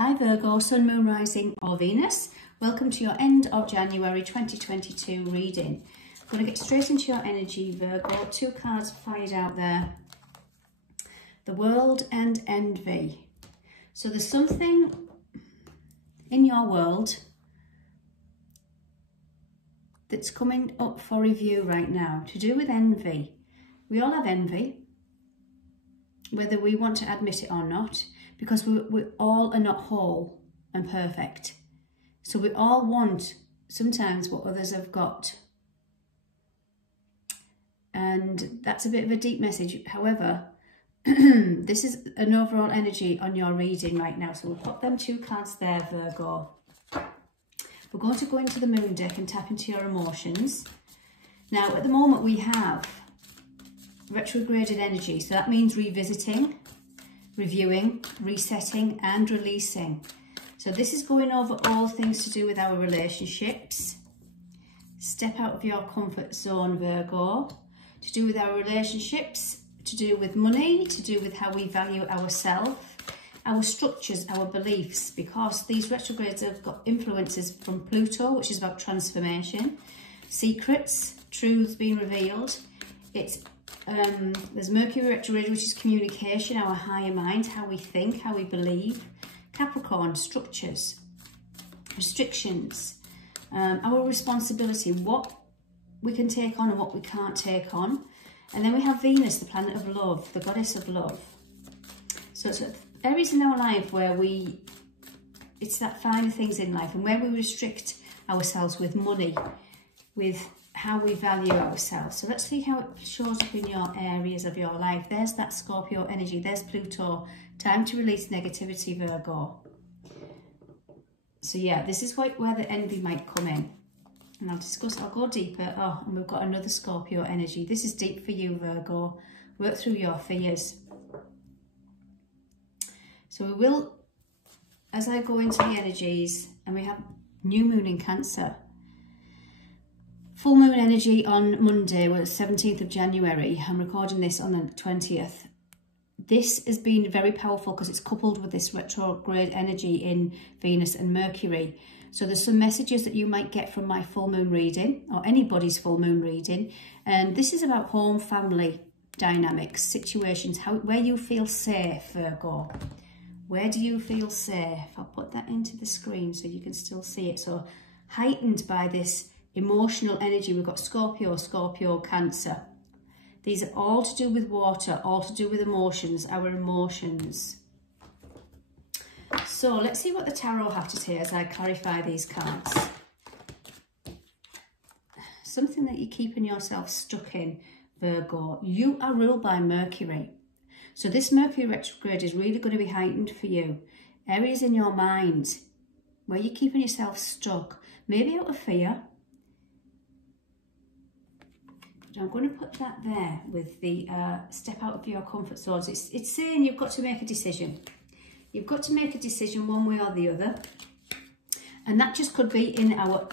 Hi Virgo, Sun, Moon, Rising or Venus. Welcome to your end of January 2022 reading. I'm going to get straight into your energy, Virgo. Two cards fired out there. The World and Envy. So there's something in your world that's coming up for review right now to do with envy. We all have envy, whether we want to admit it or not, because we all are not whole and perfect. So we all want sometimes what others have got. And that's a bit of a deep message. However, this is an overall energy on your reading right now. So we'll put them two cards there, Virgo. We're going to go into the moon deck and tap into your emotions. Now, at the moment we have retrograded energy. So that means revisiting, reviewing, resetting and releasing. So this is going over all things to do with our relationships. Step out of your comfort zone, Virgo. To do with our relationships, to do with money, to do with how we value ourselves, our structures, our beliefs, because these retrogrades have got influences from Pluto, which is about transformation, secrets, truths being revealed. It's there's Mercury retrograde, which is communication, our higher mind, how we think, how we believe. Capricorn, structures, restrictions, our responsibility, what we can take on and what we can't take on. And then we have Venus, the planet of love, the goddess of love. So it's areas in our life where it's that finer things in life and where we restrict ourselves with money, with how we value ourselves. So let's see how it shows up in your areas of your life. There's that Scorpio energy, there's Pluto. Time to release negativity, Virgo. So yeah, this is where the envy might come in. And I'll go deeper. Oh, and we've got another Scorpio energy. This is deep for you, Virgo. Work through your fears. So we will, as I go into the energies, and we have new moon in Cancer. Full moon energy on Monday, well, 17th of January. I'm recording this on the 20th. This has been very powerful because it's coupled with this retrograde energy in Venus and Mercury. So there's some messages that you might get from my full moon reading or anybody's full moon reading. And this is about home, family dynamics, situations, where you feel safe, Virgo. Where do you feel safe? I'll put that into the screen so you can still see it. So heightened by this emotional energy, we've got Scorpio, Cancer. These are all to do with water, all to do with emotions, our emotions. So let's see what the tarot have to say as I clarify these cards. Something that you're keeping yourself stuck in, Virgo. You are ruled by Mercury. So this Mercury retrograde is really going to be heightened for you. Areas in your mind where you're keeping yourself stuck, maybe out of fear. But I'm going to put that there with the step out of your comfort zones. It's saying you've got to make a decision. You've got to make a decision one way or the other. And that just could be in our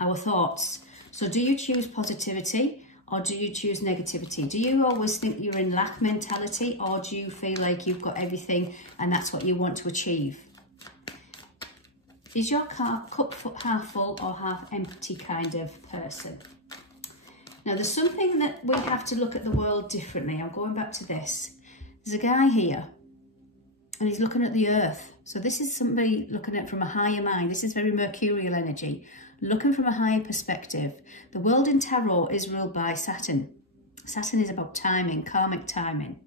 our thoughts. So do you choose positivity or do you choose negativity? Do you always think you're in lack mentality or do you feel like you've got everything and that's what you want to achieve? Is your cup half full or half empty kind of person? Now there's something that we have to look at the world differently. I'm going back to this. There's a guy here and he's looking at the earth. So this is somebody looking at it from a higher mind. This is very mercurial energy, looking from a higher perspective. The world in tarot is ruled by Saturn. Saturn is about timing, karmic timing.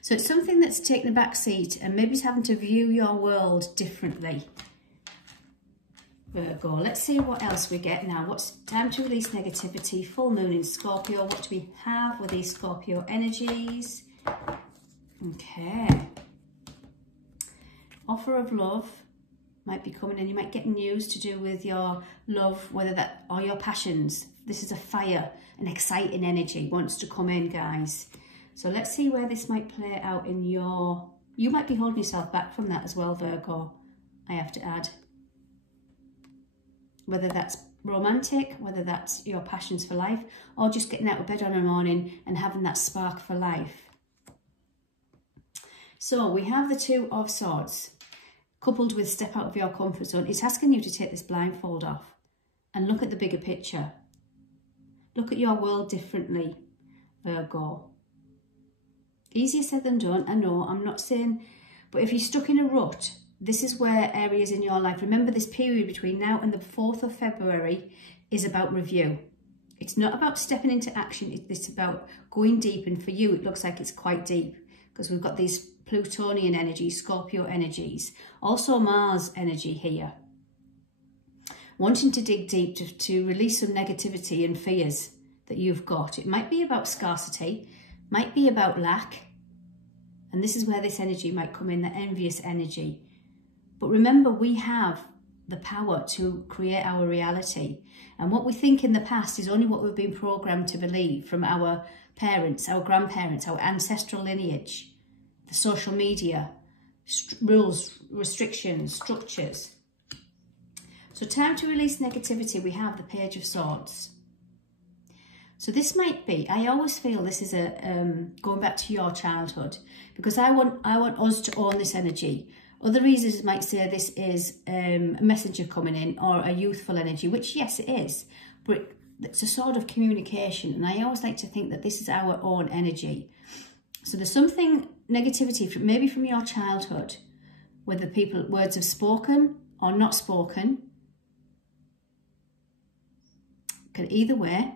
So it's something that's taken a back seat and maybe it's having to view your world differently. Virgo, let's see what else we get now. What's time to release negativity? Full moon in Scorpio. What do we have with these Scorpio energies? Okay. Offer of love might be coming in. You might get news to do with your love, whether that or your passions. This is a fire, an exciting energy wants to come in, guys. So let's see where this might play out in your... You might be holding yourself back from that as well, Virgo, I have to add. Whether that's romantic, whether that's your passions for life, or just getting out of bed on a morning and having that spark for life. So we have the Two of Swords, coupled with step out of your comfort zone. It's asking you to take this blindfold off and look at the bigger picture. Look at your world differently, Virgo. Easier said than done, I know, I'm not saying, but if you're stuck in a rut, this is where areas in your life, remember this period between now and the 4th of February is about review. It's not about stepping into action, it's about going deep, and for you it looks like it's quite deep because we've got these Plutonian energies, Scorpio energies, also Mars energy here. Wanting to dig deep to release some negativity and fears that you've got. It might be about scarcity, might be about lack, and this is where this energy might come in, the envious energy. But remember, we have the power to create our reality, and what we think in the past is only what we've been programmed to believe from our parents, our grandparents, our ancestral lineage, the social media, rules, restrictions, structures. So time to release negativity, we have the Page of Swords. So this might be, I always feel this is a going back to your childhood, because I want us to own this energy. Other reasons might say this is a messenger coming in or a youthful energy, which yes it is, but it's a sort of communication, and I always like to think that this is our own energy. So there's something negativity from, maybe from your childhood, whether words have spoken or not spoken, can either way,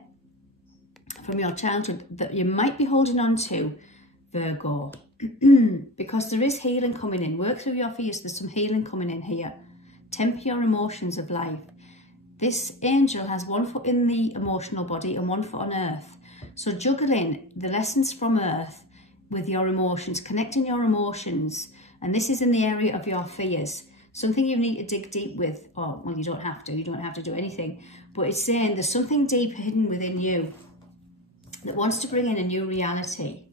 from your childhood that you might be holding on to, Virgo. Because there is healing coming in. Work through your fears. There's some healing coming in here. Temper your emotions of life. This angel has one foot in the emotional body and one foot on earth. So juggling the lessons from earth with your emotions, connecting your emotions. And this is in the area of your fears. Something you need to dig deep with. Or, well, you don't have to. You don't have to do anything. But it's saying there's something deep hidden within you that wants to bring in a new reality.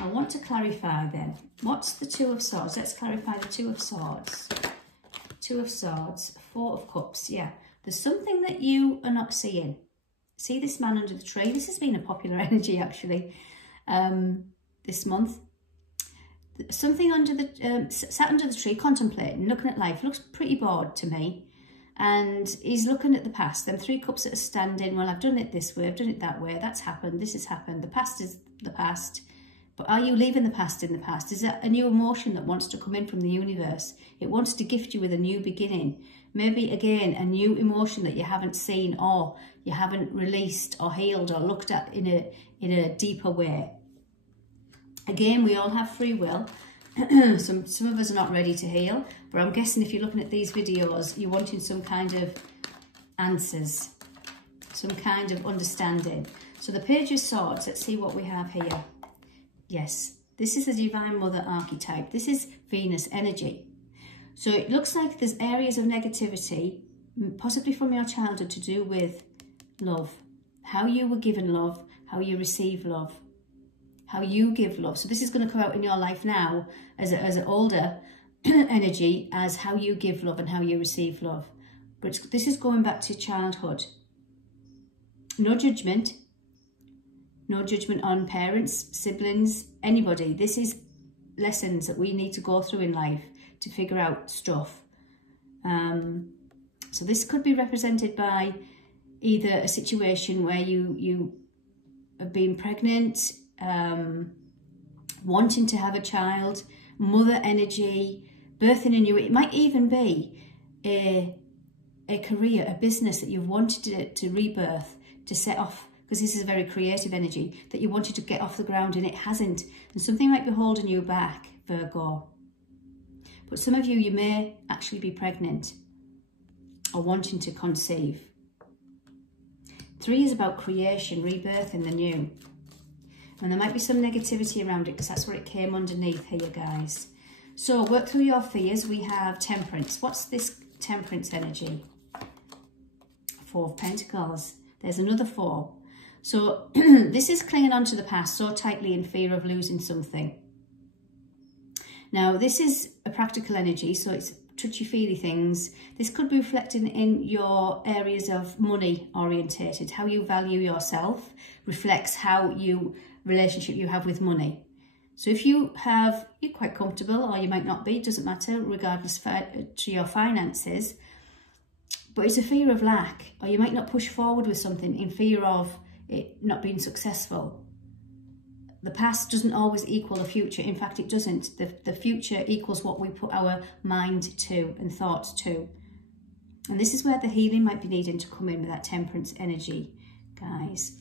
I want to clarify then. What's the Two of Swords? Let's clarify the Two of Swords. Two of Swords, Four of Cups. Yeah, there's something that you are not seeing. See this man under the tree? This has been a popular energy actually this month. Something under the, sat under the tree contemplating, looking at life. Looks pretty bored to me. And he's looking at the past. Them 3 cups that are standing. Well, I've done it this way. I've done it that way. That's happened. This has happened. The past is the past. But are you leaving the past in the past? Is that a new emotion that wants to come in from the universe? It wants to gift you with a new beginning. Maybe, again, a new emotion that you haven't seen or you haven't released or healed or looked at in a deeper way. Again, we all have free will. Some of us are not ready to heal, but I'm guessing if you're looking at these videos, you're wanting some kind of answers, some kind of understanding. So the Page of Swords, let's see what we have here. Yes, this is the Divine Mother archetype. This is Venus energy. So it looks like there's areas of negativity, possibly from your childhood, to do with love. How you were given love, how you receive love, how you give love. So this is going to come out in your life now as an older energy, as how you give love and how you receive love. But this is going back to childhood. No judgment. No judgment on parents, siblings, anybody. This is lessons that we need to go through in life to figure out stuff. So this could be represented by either a situation where you have been pregnant, wanting to have a child, mother energy, birthing a new. It might even be a career, a business that you've wanted to rebirth, to set off, because this is a very creative energy, that you wanted to get off the ground and it hasn't. And something might be holding you back, Virgo. But some of you, you may actually be pregnant or wanting to conceive. 3 is about creation, rebirth in the new. And there might be some negativity around it because that's where it came underneath here, guys. So work through your fears. We have Temperance. What's this Temperance energy? 4 of Pentacles. There's another 4. So this is clinging on to the past so tightly in fear of losing something. Now, this is a practical energy, so it's touchy-feely things. This could be reflecting in your areas of money orientated. How you value yourself reflects how relationship you have with money. So if you're quite comfortable, or you might not be, it doesn't matter, regardless to your finances, but it's a fear of lack, or you might not push forward with something in fear of it not being successful. The past doesn't always equal the future. In fact, it doesn't. The future equals what we put our mind to and thoughts to. And this is where the healing might be needing to come in with that temperance energy, guys.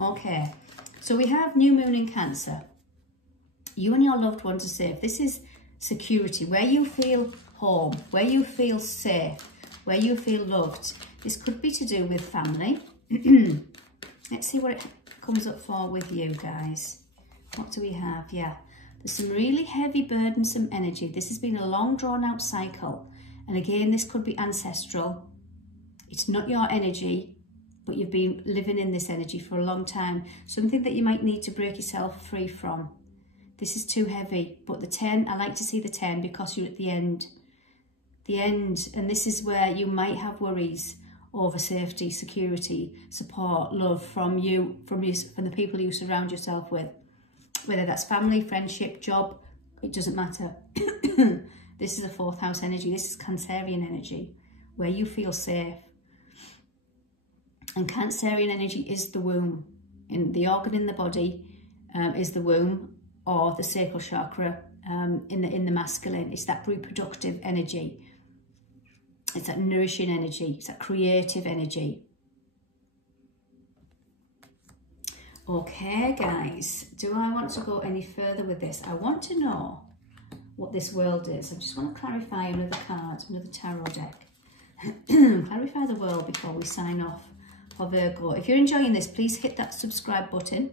Okay, so we have new moon in Cancer. You and your loved ones are safe. This is security, where you feel home, where you feel safe, where you feel loved. This could be to do with family. Let's see what it comes up for with you guys. What do we have? Yeah, there's some really heavy, burdensome energy. This has been a long, drawn-out cycle. And again, this could be ancestral. It's not your energy, but you've been living in this energy for a long time. Something that you might need to break yourself free from. This is too heavy. But the 10, I like to see the 10 because you're at the end. The end. And this is where you might have worries over safety, security, support, love from the people you surround yourself with. Whether that's family, friendship, job, it doesn't matter. This is a 4th house energy. This is Cancerian energy, where you feel safe. And Cancerian energy is the womb. And the organ in the body is the womb, or the sacral chakra in the masculine. It's that reproductive energy. It's that nourishing energy. It's that creative energy. Okay, guys, do I want to go any further with this? I want to know what this world is. I just want to clarify another card, another tarot deck. Clarify the world before we sign off for Virgo. If you're enjoying this, please hit that subscribe button.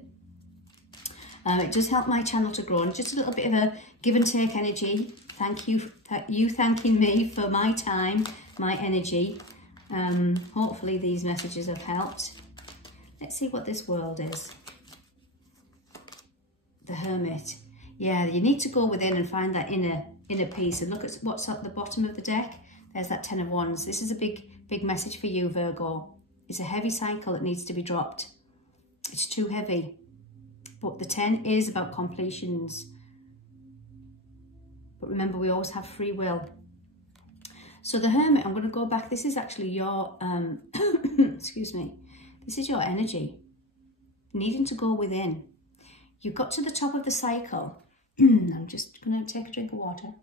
It does help my channel to grow, and just a little bit of a give and take energy. Thank you, you thanking me for my time, my energy. Hopefully these messages have helped. Let's see what this world is. The Hermit. Yeah, you need to go within and find that inner peace. And look at what's at the bottom of the deck. There's that 10 of Wands. This is a big message for you, Virgo. It's a heavy cycle that needs to be dropped. It's too heavy. But the 10 is about completions. But remember, we always have free will. So the Hermit, I'm going to go back. This is actually your, excuse me. This is your energy. Needing to go within. You got to the top of the cycle. I'm just going to take a drink of water.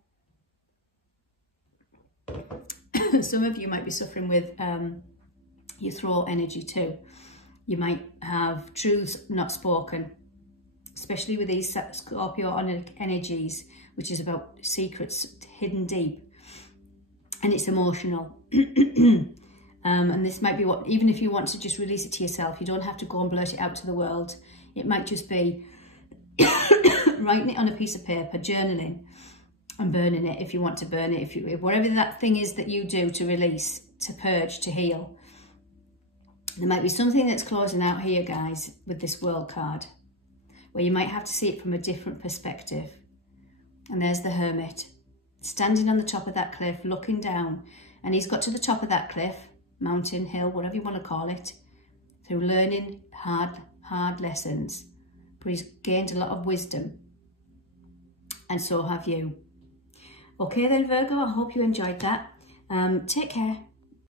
Some of you might be suffering with your throat energy too. You might have truths not spoken, especially with these Scorpio energies, which is about secrets hidden deep. And it's emotional. And this might be what, even if you want to just release it to yourself, you don't have to go and blurt it out to the world. It might just be writing it on a piece of paper, journaling, and burning it if you want to burn it. Whatever that thing is that you do to release, to purge, to heal. There might be something that's closing out here, guys, with this World card, where you might have to see it from a different perspective. And there's the Hermit, standing on the top of that cliff, looking down. And he's got to the top of that cliff, mountain, hill, whatever you want to call it, through learning hard lessons. But he's gained a lot of wisdom. And so have you. Okay then, Virgo, I hope you enjoyed that. Take care.